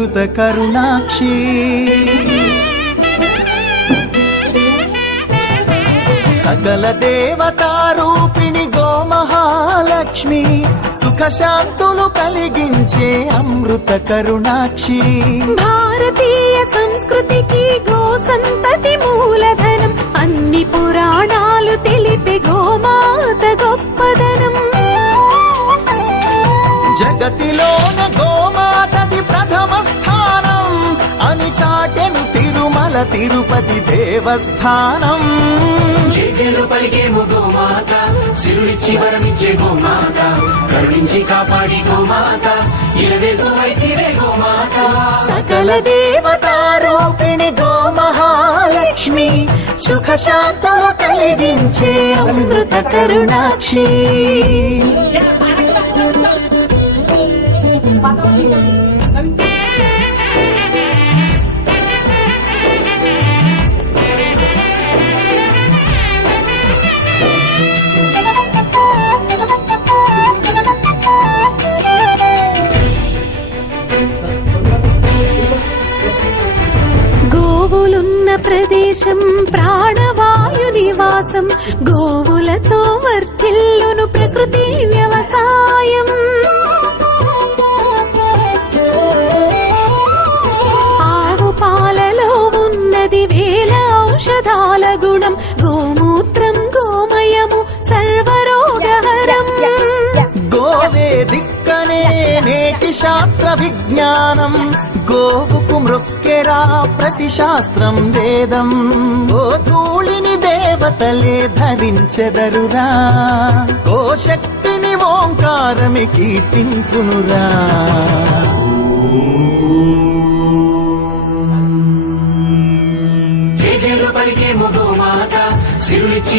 అమృత కరుణాక్షి సకల దేవతారూపిణి గోమహాలక్ష్మి సుఖ శాంతులు కలిగించే అమృత కరుణాక్షి భారతీయ సంస్కృతికి గో సంతతి మూలధనం అన్ని పురాణాలు తెలిపే గోమాత గొప్పదనం జగతిలోన గోమాతది ప్రథమ స్థానం అని చాటెను తిరుమల తిరుపతి దేవస్థానం జేజేలు పలికేము గోమాత సిరులిచ్చి వరమిచ్చే గోమాత కరుణించి కాపాడి గోమాత ఇలవేల్పు వైతివే గోమాత సకల దేవతారూపిణి గోమహాలక్ష్మి సుఖ శాంతము కలిగించే అమృత కరుణాక్షి గోవులున్న ప్రదేశం ప్రాణవాయు నివాసం గోవులతో వర్ధిల్లును ప్రకృతి వ్యవసాయం ఆవు పాలలో ఉన్నది వేల ఔషధాల గుణం గోమూత్రం గోమయము సర్వరోగహరం గోవే దిక్కనే నేటి శాస్త్ర విజ్ఞానం గోవుకు మృక్కెరా ప్రతి శాస్త్రం వేదం ఓ ధూళిని దేవతలే ధరించెదరురా గోశక్తిని ఓంకారమి కీర్తించునురా జేజేలు పలికేము గోమాత సిరులిచ్చి